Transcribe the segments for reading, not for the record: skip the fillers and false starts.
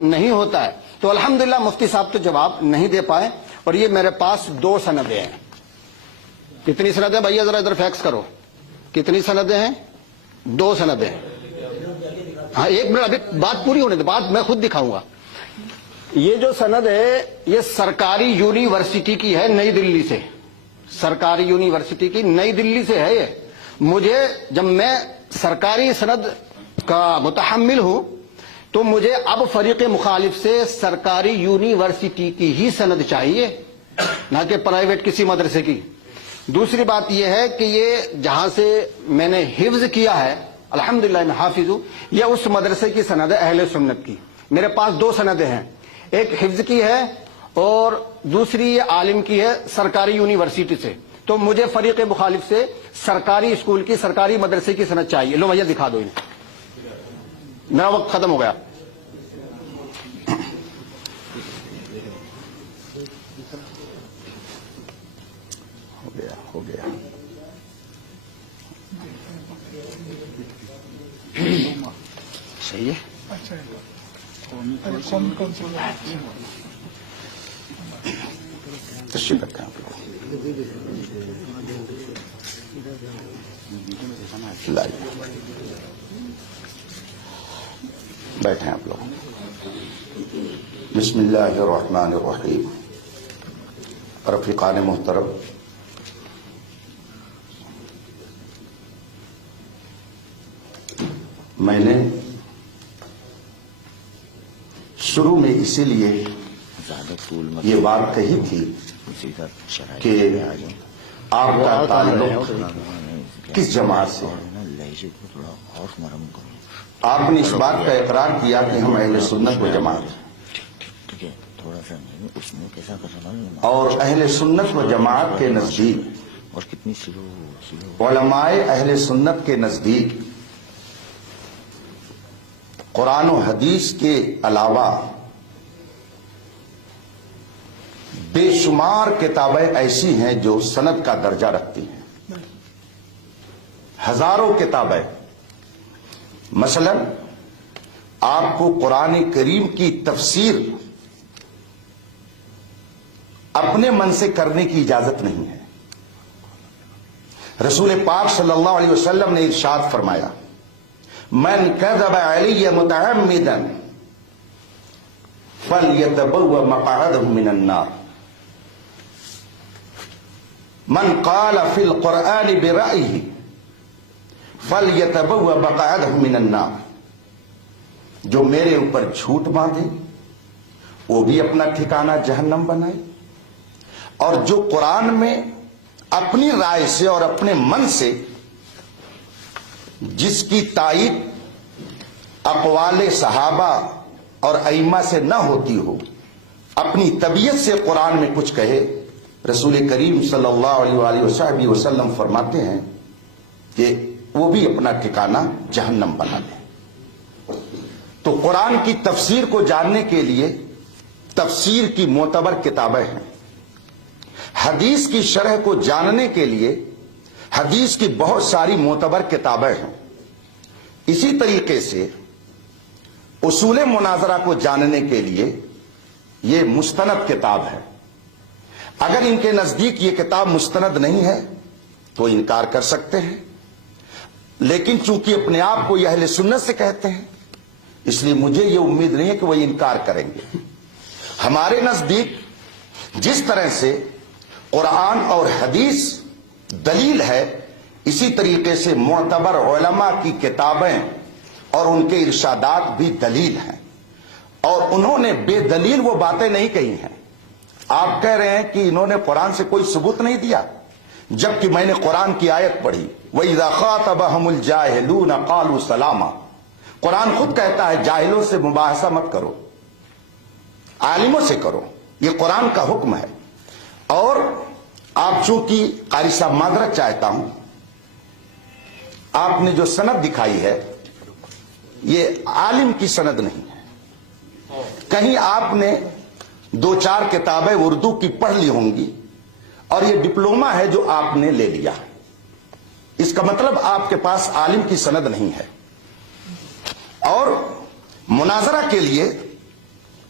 نہیں ہوتا ہے. تو الحمدللہ مفتی صاحب تو جواب نہیں دے پائے، اور یہ میرے پاس 2 سندیں ہیں. کتنی سندیں بھیا؟ ذرا ادھر فیکس کرو. کتنی سندیں ہیں؟ 2 سندیں. ہاں ایک منٹ، ابھی بات پوری ہونے دے، بات میں خود دکھاؤں گا. یہ جو سند ہے یہ سرکاری یونیورسٹی کی ہے، نئی دلی سے. سرکاری یونیورسٹی کی نئی دلی سے ہے. یہ مجھے جب میں سرکاری سند کا متحمل ہوں تو مجھے اب فریق مخالف سے سرکاری یونیورسٹی کی ہی سند چاہیے، نہ کہ پرائیویٹ کسی مدرسے کی. دوسری بات یہ ہے کہ یہ جہاں سے میں نے حفظ کیا ہے، الحمدللہ میں حافظ ہوں، یہ اس مدرسے کی سند ہے اہل سنت کی. میرے پاس 2 سندیں ہیں، ایک حفظ کی ہے اور دوسری یہ عالم کی ہے سرکاری یونیورسٹی سے. تو مجھے فریق مخالف سے سرکاری اسکول کی، سرکاری مدرسے کی سند چاہیے. لو بھیا دکھا دو انہیں، میرا وقت ختم ہو گیا. ہو گیا صحیح ہے. تشریف رکھیں آپ لوگ. بیٹھیں آپ لوگ. بسم اللہ الرحمن الرحیم. رفیقان محترم، میں نے شروع میں اسی لیے یہ بات کہی تھی کہ آپ کا تعلق کس جماعت سے ہے. آپ نے اس بات کا اقرار کیا کہ ہم اہل سنت و جماعت ہیں، اور اہل سنت و جماعت کے نزدیک، علماء اہل سنت کے نزدیک، قرآن و حدیث کے علاوہ بے شمار کتابیں ایسی ہیں جو سند کا درجہ رکھتی ہیں. ہزاروں کتابیں. مثلا آپ کو قرآن کریم کی تفسیر اپنے من سے کرنے کی اجازت نہیں ہے. رسول پاک صلی اللہ علیہ وسلم نے ارشاد فرمایا، من کذب علی متعمدا فلیتبوأ مقعدہ من النار. من قال فی القرآن برأیہ فلیتبوأ مقعدہ من النار. جو میرے اوپر جھوٹ باندھے وہ بھی اپنا ٹھکانہ جہنم بنائے، اور جو قرآن میں اپنی رائے سے اور اپنے من سے جس کی تائید اقوال صحابہ اور ائمہ سے نہ ہوتی ہو، اپنی طبیعت سے قرآن میں کچھ کہے، رسول کریم صلی اللہ علیہ وسلم فرماتے ہیں کہ وہ بھی اپنا ٹھکانہ جہنم بنا لے. تو قرآن کی تفسیر کو جاننے کے لیے تفسیر کی معتبر کتابیں ہیں. حدیث کی شرح کو جاننے کے لیے حدیث کی بہت ساری معتبر کتابیں ہیں. اسی طریقے سے اصول مناظرہ کو جاننے کے لیے یہ مستند کتاب ہے. اگر ان کے نزدیک یہ کتاب مستند نہیں ہے تو انکار کر سکتے ہیں، لیکن چونکہ اپنے آپ کو یہ اہل سنت سے کہتے ہیں اس لیے مجھے یہ امید نہیں ہے کہ وہ انکار کریں گے. ہمارے نزدیک جس طرح سے قرآن اور حدیث دلیل ہے، اسی طریقے سے معتبر علماء کی کتابیں اور ان کے ارشادات بھی دلیل ہیں، اور انہوں نے بے دلیل وہ باتیں نہیں کہی ہیں. آپ کہہ رہے ہیں کہ انہوں نے قرآن سے کوئی ثبوت نہیں دیا، جبکہ میں نے قرآن کی آیت پڑھی، وَإِذَا خَاطَبَهُمُ الْجَاهِلُونَ قَالُوا سَلَامًا. قرآن خود کہتا ہے جاہلوں سے مباحثہ مت کرو، عالموں سے کرو. یہ قرآن کا حکم ہے. اور آپ چونکہ قاری صاحب معذرت چاہتا ہوں، آپ نے جو سند دکھائی ہے یہ عالم کی سند نہیں ہے. کہیں آپ نے 2-4 کتابیں اردو کی پڑھ لی ہوں گی اور یہ ڈپلومہ ہے جو آپ نے لے لیا. اس کا مطلب آپ کے پاس عالم کی سند نہیں ہے. اور مناظرہ کے لیے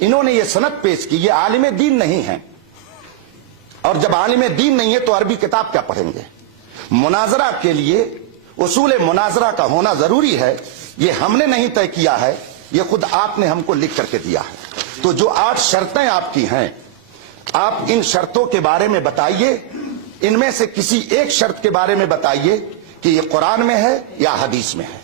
انہوں نے یہ سند پیش کی، یہ عالم دین نہیں ہیں، اور جب عالم دین نہیں ہے تو عربی کتاب کیا پڑھیں گے؟ مناظرہ کے لیے اصول مناظرہ کا ہونا ضروری ہے، یہ ہم نے نہیں طے کیا ہے، یہ خود آپ نے ہم کو لکھ کر کے دیا ہے۔ تو جو 8 شرطیں آپ کی ہیں، آپ ان شرطوں کے بارے میں بتائیے، ان میں سے کسی ایک شرط کے بارے میں بتائیے کہ یہ قرآن میں ہے یا حدیث میں ہے۔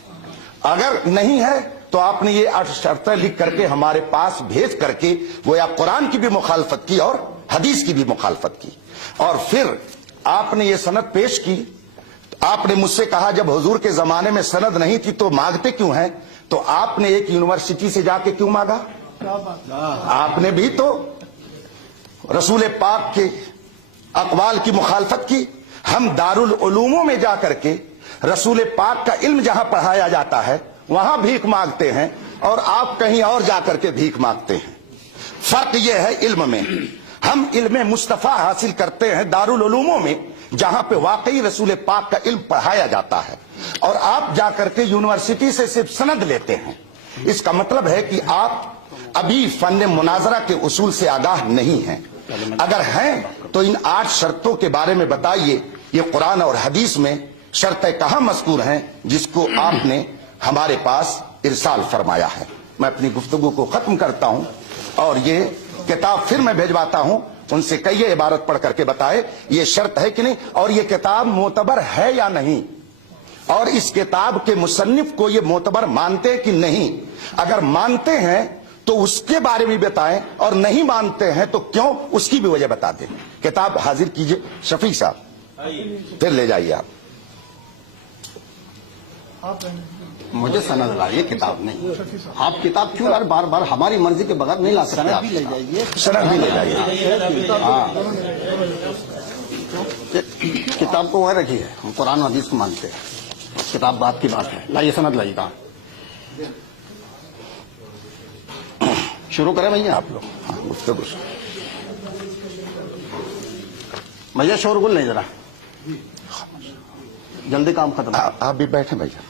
اگر نہیں ہے تو آپ نے یہ 8 شرطیں لکھ کر کے ہمارے پاس بھیج کر کے گویا قرآن کی بھی مخالفت کی اور حدیث کی بھی مخالفت کی، اور پھر آپ نے یہ سند پیش کی۔ آپ نے مجھ سے کہا جب حضور کے زمانے میں سند نہیں تھی تو مانگتے کیوں ہیں؟ تو آپ نے ایک یونیورسٹی سے جا کے کیوں مانگا؟ آپ نے بھی تو رسول پاک کے اقوال کی مخالفت کی۔ ہم دارالعلوموں میں جا کر کے رسول پاک کا علم جہاں پڑھایا جاتا ہے وہاں بھیک مانگتے ہیں، اور آپ کہیں اور جا کر کے بھیک مانگتے ہیں۔ فرق یہ ہے علم میں، ہم علم مصطفیٰ حاصل کرتے ہیں دارالعلوموں میں جہاں پہ واقعی رسول پاک کا علم پڑھایا جاتا ہے، اور آپ جا کر کے یونیورسٹی سے صرف سند لیتے ہیں۔ اس کا مطلب ہے کہ آپ ابھی فن مناظرہ کے اصول سے آگاہ نہیں ہیں۔ اگر ہیں تو ان 8 شرطوں کے بارے میں بتائیے، یہ قرآن اور حدیث میں شرطیں کہاں مذکور ہیں جس کو آپ نے ہمارے پاس ارسال فرمایا ہے؟ میں اپنی گفتگو کو ختم کرتا ہوں، اور یہ کتاب پھر میں بھیجواتا ہوں، ان سے کہیے عبارت پڑھ کر کے بتائے یہ شرط ہے کہ نہیں، اور یہ کتاب معتبر ہے یا نہیں، اور اس کتاب کے مصنف کو یہ معتبر مانتے کہ نہیں۔ اگر مانتے ہیں تو اس کے بارے میں بتائیں، اور نہیں مانتے ہیں تو کیوں، اس کی بھی وجہ بتا دیں۔ کتاب حاضر کیجئے شفیق صاحب، پھر لے جائیے آپ۔ مجھے سند لائیے، کتاب نہیں۔ آپ کتاب کیوں لا رہے؟ بار بار ہماری مرضی کے بغیر نہیں لا سکتے آپ۔ سند بھی لے جائیے۔ ہاں، کتاب کو وہ رکھی ہے، ہم قرآن و حدیث کو مانتے ہیں، کتاب بات کی بات ہے۔ لائیے سند لائیے، کہاں شروع کریں بھیا آپ لوگ؟ ہاں، گفتگو بھیا شور گل نہیں، ذرا جلدی کام ختم۔ آپ بھی بیٹھیں بھیا۔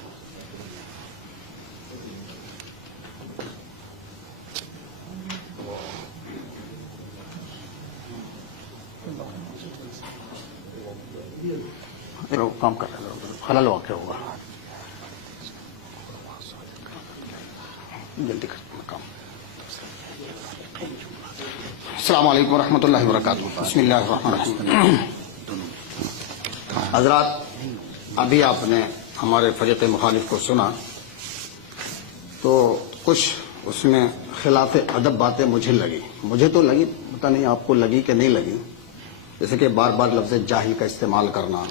کام کر رہے ہیں، خلل واقع ہوگا، جلدی کرتے ہیں کام۔ السلام علیکم ورحمۃ اللہ وبرکاتہ۔ بسم اللہ الرحمن الرحیم۔ حضرات، ابھی آپ نے ہمارے فریق مخالف کو سنا تو کچھ اس میں خلاف ادب باتیں مجھے لگی، مجھے تو لگی، پتہ نہیں آپ کو لگی کہ نہیں لگی، جیسے کہ بار بار لفظ جاہل کا استعمال کرنا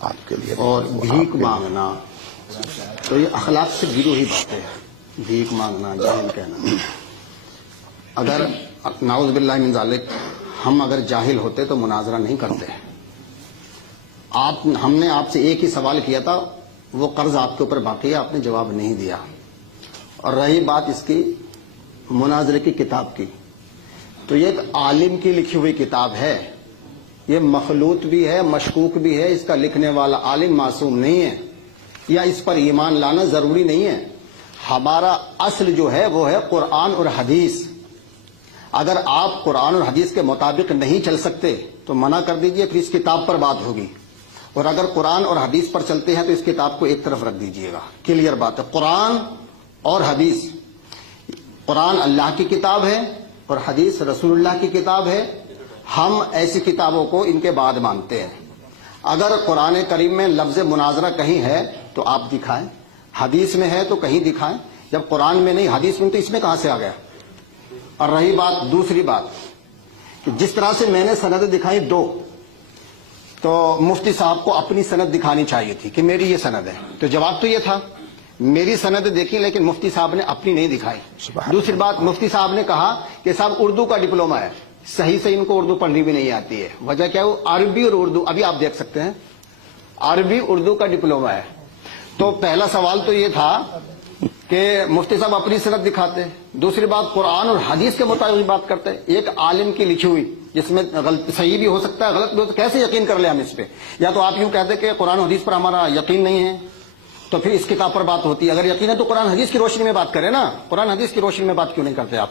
آپ کے لیے اور بھیک مانگنا، تو یہ اخلاق سے گری ہوئی باتیں ہیں۔ بھیک مانگنا، جاہل کہنا۔ اگر نعوذ باللہ من ذالک ہم اگر جاہل ہوتے تو مناظرہ نہیں کرتے۔ ہم نے آپ سے ایک ہی سوال کیا تھا، وہ قرض آپ کے اوپر باقی ہے، آپ نے جواب نہیں دیا۔ اور رہی بات اس کی مناظرے کی کتاب کی، تو یہ ایک عالم کی لکھی ہوئی کتاب ہے، یہ مخلوط بھی ہے، مشکوک بھی ہے، اس کا لکھنے والا عالم معصوم نہیں ہے، یا اس پر ایمان لانا ضروری نہیں ہے۔ ہمارا اصل جو ہے وہ ہے قرآن اور حدیث۔ اگر آپ قرآن اور حدیث کے مطابق نہیں چل سکتے تو منع کر دیجئے، پھر اس کتاب پر بات ہوگی، اور اگر قرآن اور حدیث پر چلتے ہیں تو اس کتاب کو ایک طرف رکھ دیجئے گا۔ کلیئر بات ہے، قرآن اور حدیث، قرآن اللہ کی کتاب ہے اور حدیث رسول اللہ کی کتاب ہے۔ ہم ایسی کتابوں کو ان کے بعد مانتے ہیں۔ اگر قرآن کریم میں لفظ مناظرہ کہیں ہے تو آپ دکھائیں، حدیث میں ہے تو کہیں دکھائیں۔ جب قرآن میں نہیں، حدیث میں، تو اس میں کہاں سے آ گیا؟ اور رہی بات دوسری بات کہ جس طرح سے میں نے سند دکھائی 2، تو مفتی صاحب کو اپنی سند دکھانی چاہیے تھی کہ میری یہ سند ہے، تو جواب تو یہ تھا میری سند دیکھی، لیکن مفتی صاحب نے اپنی نہیں دکھائی۔ دوسری بات، مفتی صاحب نے کہا کہ صاحب اردو کا ڈپلومہ ہے، صحیح سے ان کو اردو پڑھنی بھی نہیں آتی ہے۔ وجہ کیا ہے؟ عربی اور اردو، ابھی آپ دیکھ سکتے ہیں، عربی اردو کا ڈپلومہ ہے۔ تو پہلا سوال تو یہ تھا کہ مفتی صاحب اپنی سند دکھاتے، دوسری بات قرآن اور حدیث کے مطابق بات کرتے، ایک عالم کی لکھی ہوئی جس میں صحیح بھی ہو سکتا ہے، غلط بھی ہو سکتا ہے، کیسے یقین کر لیں ہم اس پہ؟ یا تو آپ یوں کہتے کہ قرآن و حدیث پر ہمارا یقین نہیں ہے تو پھر اس کتاب پر بات ہوتی ہے، اگر یقین ہے تو قرآن حدیث کی روشنی میں بات کریں نا، قرآن حدیث کی روشنی میں بات کیوں نہیں کرتے آپ؟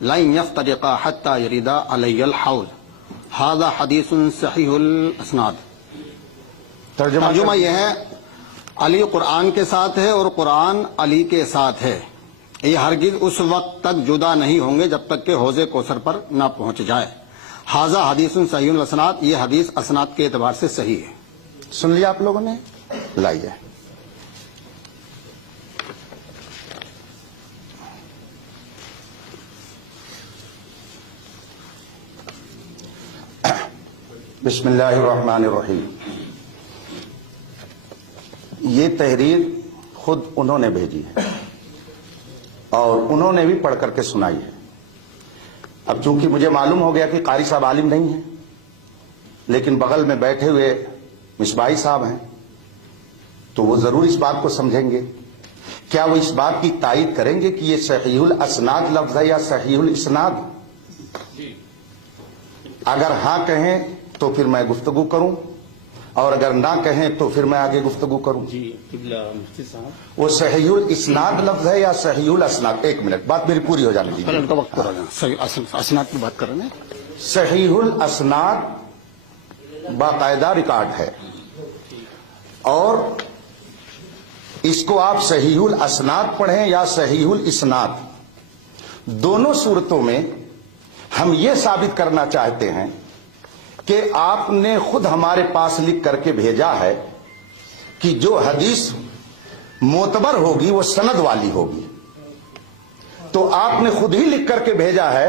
لن يفترقا حتى يردا علی الحوض هذا حدیث صحیح الاسناد. ترجمہ یہ ہے علی قرآن کے ساتھ ہے اور قرآن علی کے ساتھ ہے. یہ ہرگز اس وقت تک جدا نہیں ہوں گے جب تک کہ حوض کوثر پر نہ پہنچ جائے. ھذا حدیث صحیح الاسناد. یہ حدیث اسناد کے اعتبار سے صحیح ہے. سن لیا آپ لوگوں نے؟ لائیے. بسم اللہ الرحمن الرحیم. یہ تحریر خود انہوں نے بھیجی ہے اور انہوں نے بھی پڑھ کر کے سنائی ہے. اب چونکہ مجھے معلوم ہو گیا کہ قاری صاحب عالم نہیں ہیں، لیکن بغل میں بیٹھے ہوئے مصباحی صاحب ہیں تو وہ ضرور اس بات کو سمجھیں گے. کیا وہ اس بات کی تائید کریں گے کہ یہ صحیح الاسناد لفظ ہے یا صحیح الاسناد؟ اگر ہاں کہیں تو پھر میں گفتگو کروں، اور اگر نہ کہیں تو پھر میں آگے گفتگو کروں. جی قبلہ مفتی صاحب، وہ صحیح الاسناد لفظ ہے یا صحیح الاسناد؟ ایک منٹ، بات میری پوری ہو جانے دیجیے. پہلے ان کا وقت کرو. صحیح اسناد کی بات کر رہے ہیں. صحیح الاسناد باقاعدہ ریکارڈ ہے اور اس کو آپ صحیح الاسناد پڑھیں یا صحیح الاسناد، دونوں صورتوں میں ہم یہ ثابت کرنا چاہتے ہیں کہ آپ نے خود ہمارے پاس لکھ کر کے بھیجا ہے کہ جو حدیث معتبر ہوگی وہ سند والی ہوگی. تو آپ نے خود ہی لکھ کر کے بھیجا ہے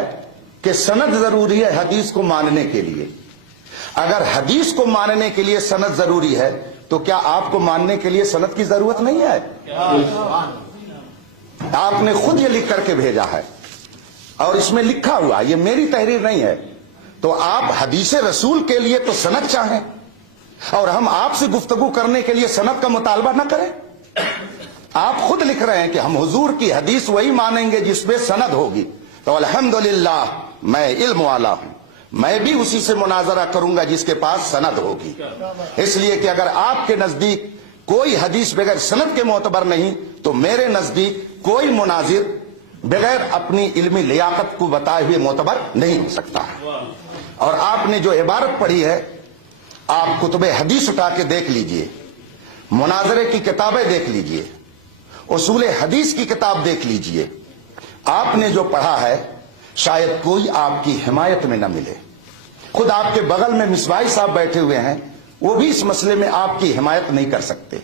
کہ سند ضروری ہے حدیث کو ماننے کے لیے. اگر حدیث کو ماننے کے لیے سند ضروری ہے تو کیا آپ کو ماننے کے لیے سند کی ضرورت نہیں ہے؟ آپ نے خود یہ لکھ کر کے بھیجا ہے اور اس میں لکھا ہوا، یہ میری تحریر نہیں ہے. تو آپ حدیث رسول کے لیے تو سند چاہیں اور ہم آپ سے گفتگو کرنے کے لیے سند کا مطالبہ نہ کریں. آپ خود لکھ رہے ہیں کہ ہم حضور کی حدیث وہی مانیں گے جس میں سند ہوگی. تو الحمدللہ میں علم والا ہوں، میں بھی اسی سے مناظرہ کروں گا جس کے پاس سند ہوگی. اس لیے کہ اگر آپ کے نزدیک کوئی حدیث بغیر سند کے معتبر نہیں تو میرے نزدیک کوئی مناظر بغیر اپنی علمی لیاقت کو بتائے ہوئے معتبر نہیں ہو سکتا. اور آپ نے جو عبارت پڑھی ہے، آپ کتب حدیث اٹھا کے دیکھ لیجئے، مناظرے کی کتابیں دیکھ لیجئے، اصول حدیث کی کتاب دیکھ لیجئے. آپ نے جو پڑھا ہے شاید کوئی آپ کی حمایت میں نہ ملے. خود آپ کے بغل میں مصباحی صاحب بیٹھے ہوئے ہیں، وہ بھی اس مسئلے میں آپ کی حمایت نہیں کر سکتے.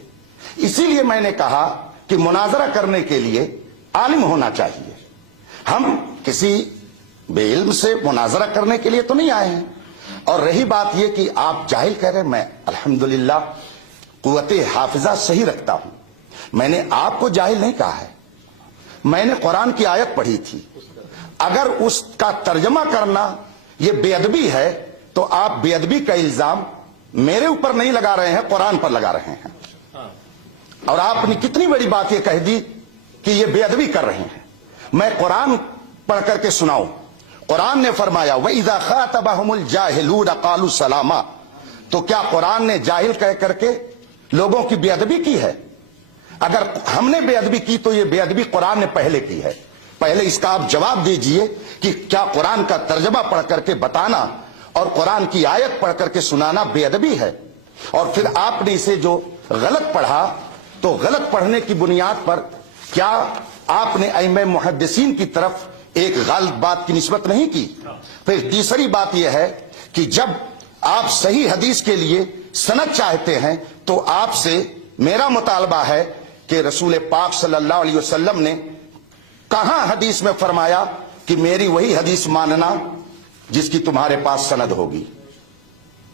اسی لیے میں نے کہا کہ مناظرہ کرنے کے لیے عالم ہونا چاہیے. ہم کسی بے علم سے مناظرہ کرنے کے لیے تو نہیں آئے ہیں. اور رہی بات یہ کہ آپ جاہل کہہ رہے ہیں، میں الحمدللہ قوت حافظہ صحیح رکھتا ہوں. میں نے آپ کو جاہل نہیں کہا ہے. میں نے قرآن کی آیت پڑھی تھی. اگر اس کا ترجمہ کرنا یہ بے ادبی ہے تو آپ بے ادبی کا الزام میرے اوپر نہیں لگا رہے ہیں، قرآن پر لگا رہے ہیں. اور آپ نے کتنی بڑی بات یہ کہہ دی کہ یہ بے ادبی کر رہے ہیں. میں قرآن پڑھ کر کے سناؤں. قرآن نے فرمایا وَإِذَا خَاطَبَهُمُ الْجَاهِلُونَ قَالُوا سَلَامًا. تو کیا قرآن نے جاہل کہہ کر کے لوگوں کی بے ادبی کی ہے؟ اگر ہم نے بے ادبی کی تو یہ بے ادبی قرآن نے پہلے کی ہے. پہلے اس کا آپ جواب دیجئے کہ کیا قرآن کا ترجمہ پڑھ کر کے بتانا اور قرآن کی آیت پڑھ کر کے سنانا بے ادبی ہے؟ اور پھر آپ نے اسے جو غلط پڑھا تو غلط پڑھنے کی بنیاد پر کیا آپ نے ائمہ محدثین کی طرف ایک غلط بات کی نسبت نہیں کی؟ پھر تیسری بات یہ ہے کہ جب آپ صحیح حدیث کے لیے سند چاہتے ہیں تو آپ سے میرا مطالبہ ہے کہ رسول پاک صلی اللہ علیہ وسلم نے کہاں حدیث میں فرمایا کہ میری وہی حدیث ماننا جس کی تمہارے پاس سند ہوگی؟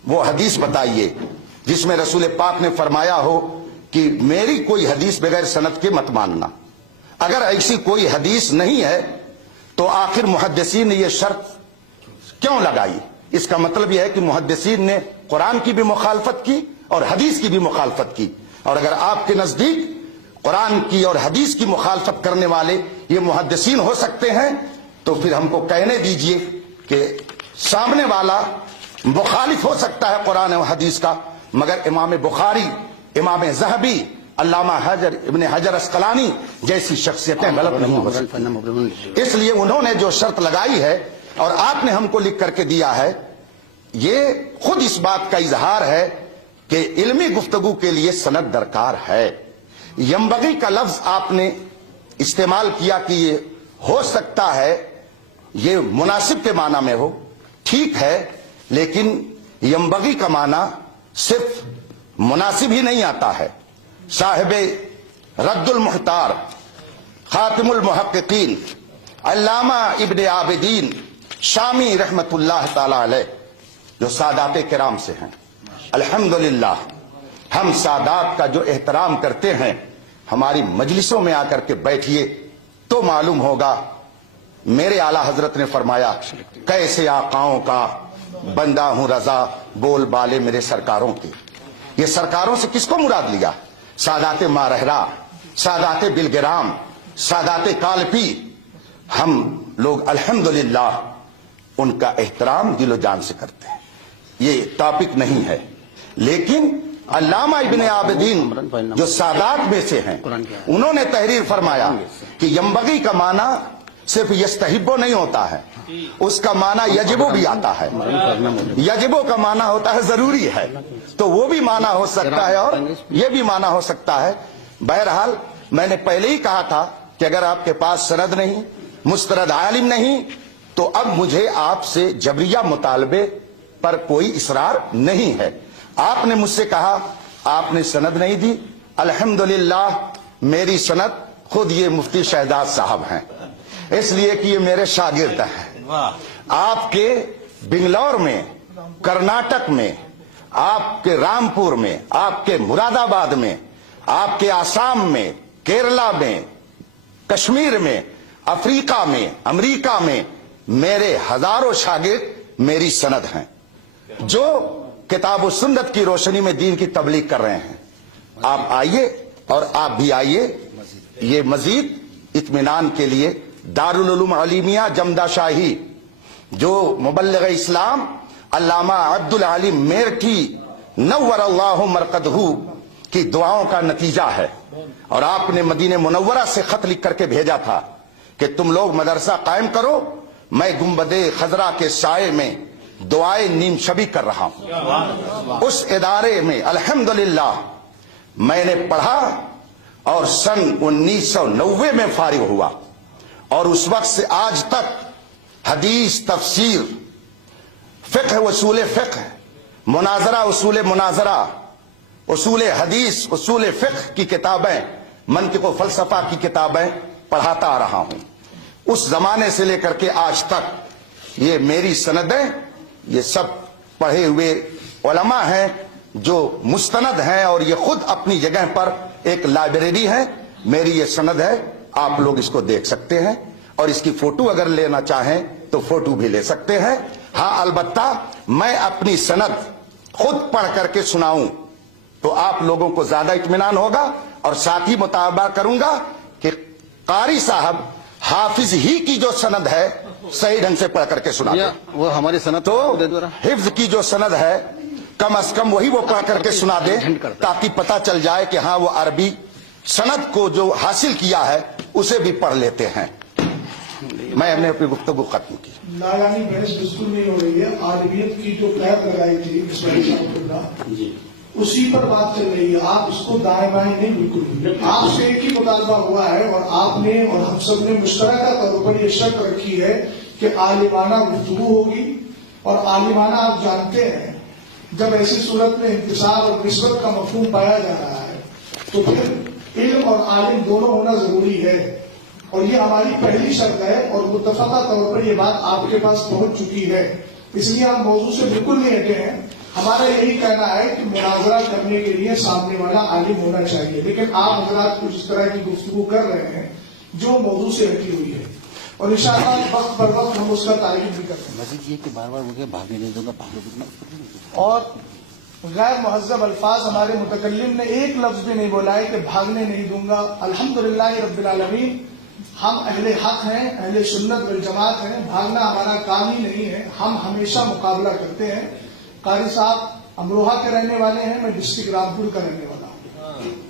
وہ حدیث بتائیے جس میں رسول پاک نے فرمایا ہو کہ میری کوئی حدیث بغیر سند کے مت ماننا. اگر ایسی کوئی حدیث نہیں ہے تو آخر محدثین نے یہ شرط کیوں لگائی؟ اس کا مطلب یہ ہے کہ محدثین نے قرآن کی بھی مخالفت کی اور حدیث کی بھی مخالفت کی. اور اگر آپ کے نزدیک قرآن کی اور حدیث کی مخالفت کرنے والے یہ محدثین ہو سکتے ہیں تو پھر ہم کو کہنے دیجئے کہ سامنے والا مخالف ہو سکتا ہے قرآن و حدیث کا، مگر امام بخاری، امام ذہبی، علامہ ابن حجر اسقلانی جیسی شخصیتیں غلط نہیں ہو سکتی. اس لیے انہوں نے جو شرط لگائی ہے اور آپ نے ہم کو لکھ کر کے دیا ہے، یہ خود اس بات کا اظہار ہے کہ علمی گفتگو کے لیے سند درکار ہے. ینبغی کا لفظ آپ نے استعمال کیا کہ یہ ہو سکتا ہے، یہ مناسب کے معنی میں ہو، ٹھیک ہے، لیکن ینبغی کا معنی صرف مناسب ہی نہیں آتا ہے. صاحب رد المحتار خاتم المحققین علامہ ابن عابدین شامی رحمت اللہ تعالی علیہ جو سادات کرام سے ہیں، الحمدللہ ہم سادات کا جو احترام کرتے ہیں، ہماری مجلسوں میں آ کر کے بیٹھیے تو معلوم ہوگا. میرے اعلی حضرت نے فرمایا، کیسے آقاؤں کا بندہ ہوں رضا، بول بالے میرے سرکاروں کی. یہ سرکاروں سے کس کو مراد لیا؟ سادات مارہرا، سادات بلگرام، سادات کالپی. ہم لوگ الحمدللہ ان کا احترام دل و جان سے کرتے ہیں. یہ ٹاپک نہیں ہے، لیکن علامہ ابن عابدین جو سادات میں سے ہیں، انہوں نے تحریر فرمایا کہ ینبغی کا معنی صرف یستحبو نہیں ہوتا ہے، اس کا معنی یجبو بھی آتا ہے. یجبو کا معنی ہوتا ہے ضروری ہے، تو وہ بھی معنی ہو سکتا ہے اور یہ بھی معنی ہو سکتا ہے. بہرحال میں نے پہلے ہی کہا تھا کہ اگر آپ کے پاس سند نہیں، مستند عالم نہیں، تو اب مجھے آپ سے جبریہ مطالبے پر کوئی اصرار نہیں ہے. آپ نے مجھ سے کہا آپ نے سند نہیں دی، الحمدللہ میری سند خود یہ مفتی شہزاد صاحب ہیں، اس لیے کہ یہ میرے شاگرد ہیں. آپ کے بنگلور میں، کرناٹک میں، آپ کے رامپور میں، آپ کے مراد آباد میں، آپ کے آسام میں، کیرلا میں، کشمیر میں، افریقہ میں، امریکہ میں میرے ہزاروں شاگرد میری سند ہیں جو کتاب و سنت کی روشنی میں دین کی تبلیغ کر رہے ہیں. آپ آئیے اور آپ بھی آئیے. یہ مزید اطمینان کے لیے دارالعلوم علیمیہ جمدہ شاہی جو مبلغ اسلام علامہ عبد العلیم میرٹھی نور اللہ مرقدہ کی دعاؤں کا نتیجہ ہے. اور آپ نے مدینہ منورہ سے خط لکھ کر کے بھیجا تھا کہ تم لوگ مدرسہ قائم کرو، میں گنبد خضرا کے سائے میں دعائیں نیم شبی کر رہا ہوں. اس ادارے میں الحمدللہ میں نے پڑھا اور سن 1990 میں فارغ ہوا، اور اس وقت سے آج تک حدیث، تفسیر، فقہ، اصول فقہ، مناظرہ، اصول مناظرہ، اصول حدیث، اصول فقہ کی کتابیں، منطق و فلسفہ کی کتابیں پڑھاتا آ رہا ہوں. اس زمانے سے لے کر کے آج تک یہ میری سندیں، یہ سب پڑھے ہوئے علماء ہیں جو مستند ہیں، اور یہ خود اپنی جگہ پر ایک لائبریری ہے. میری یہ سند ہے، آپ لوگ اس کو دیکھ سکتے ہیں، اور اس کی فوٹو اگر لینا چاہیں تو فوٹو بھی لے سکتے ہیں. ہاں البتہ میں اپنی سند خود پڑھ کر کے سناؤں تو آپ لوگوں کو زیادہ اطمینان ہوگا، اور ساتھ ہی مطالبہ کروں گا کہ قاری صاحب حافظ ہی کی جو سند ہے صحیح ڈھنگ سے پڑھ کر کے سنا دیں. وہ ہماری سند تو حفظ کی جو سند ہے کم از کم وہی وہ پڑھ کر کے سنا دے، تاکہ پتہ چل جائے کہ ہاں وہ عربی سند کو جو حاصل کیا ہے اسے بھی پڑھ لیتے ہیں. میں نے اپنی گفتگو ختم کی. نایانی بحث بالکل نہیں ہو رہی ہے. عالمیت کی جو قید لگائی تھی اسی پر بات چل رہی ہے. آپ اس کو دائیں بائیں نہیں، بالکل آپ سے ایک ہی مطالبہ ہوا ہے، اور آپ نے اور ہم سب نے مشترکہ طور پر یہ شرط رکھی ہے کہ عالمانہ گفتگو ہوگی. اور عالمانہ آپ جانتے ہیں جب ایسی صورت میں انتصار اور نسبت کا مفہوم پایا جا رہا ہے تو پھر علم اور عالم دونوں ہونا ضروری ہے. اور یہ ہماری پہلی شرط ہے، اور متفقہ طور پر یہ بات آپ کے پاس پہنچ چکی ہے. اس لیے ہم موضوع سے بالکل نہیں ہٹے ہیں. ہمارا یہی کہنا ہے کہ مناظرہ کرنے کے لیے سامنے والا عالم ہونا چاہیے، لیکن آپ حضرات کچھ اس طرح کی گفتگو کر رہے ہیں جو موضوع سے ہٹی ہوئی ہے، اور انشاءاللہ وقت پر وقت ہم اس کا تعریف بھی کرتے ہیں. مزید یہ کہ بار بار مجھے بھاگنے نہیں دوں گا، اور غیر مہذب الفاظ ہمارے متکلم نے ایک لفظ بھی نہیں بولا ہے کہ بھاگنے نہیں دوں گا. الحمدللہ رب العالمین، ہم اہل حق ہیں، اہل سنت والجماعت ہیں. بھاگنا ہمارا کام ہی نہیں ہے. ہم ہمیشہ مقابلہ کرتے ہیں. قاری صاحب امروہہ کے رہنے والے ہیں، میں ڈسٹرکٹ رامپور کا رہنے والا ہوں.